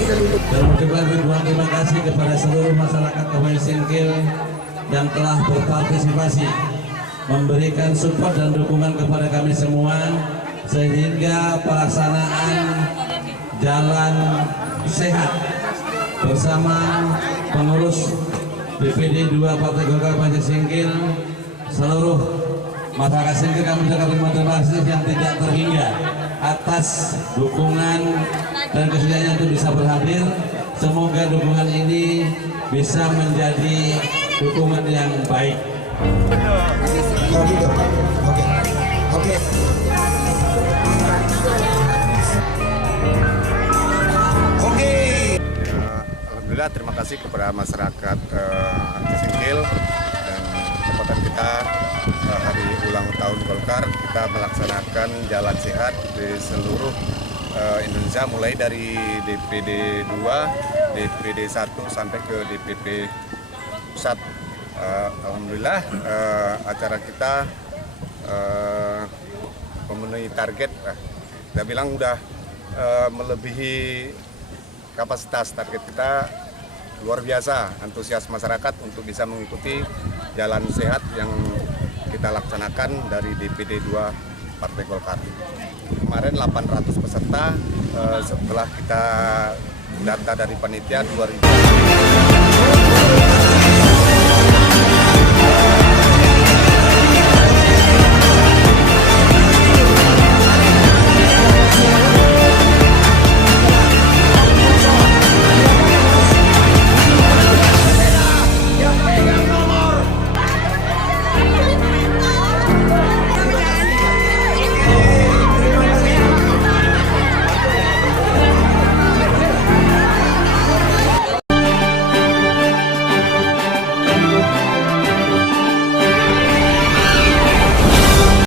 Dan ribuan terima kasih kepada seluruh masyarakat Kabupaten Singkil yang telah berpartisipasi, memberikan support dan dukungan kepada kami semua sehingga pelaksanaan jalan sehat bersama pengurus DPD 2 Partai Golkar Kabupaten Singkil, seluruh masyarakat Singkil kami ucapkan terima kasih yang tidak terhingga atas dukungan dan kesediaannya untuk bisa berhadir. Semoga dukungan ini bisa menjadi dukungan yang baik. Oh gitu. Oke. Oke. Oke. Alhamdulillah, terima kasih kepada masyarakat Singkil dan kesempatan kita hari ulang tahun Golkar, kita melaksanakan jalan sehat di seluruh Indonesia, mulai dari DPD 2, DPD 1 sampai ke DPP pusat. Alhamdulillah, acara kita memenuhi target. Kita bilang udah melebihi kapasitas. Target kita luar biasa, antusias masyarakat untuk bisa mengikuti jalan sehat yang kita laksanakan dari DPD 2 Partai Golkar. Kemarin 800 peserta, setelah kita data dari panitia 2000.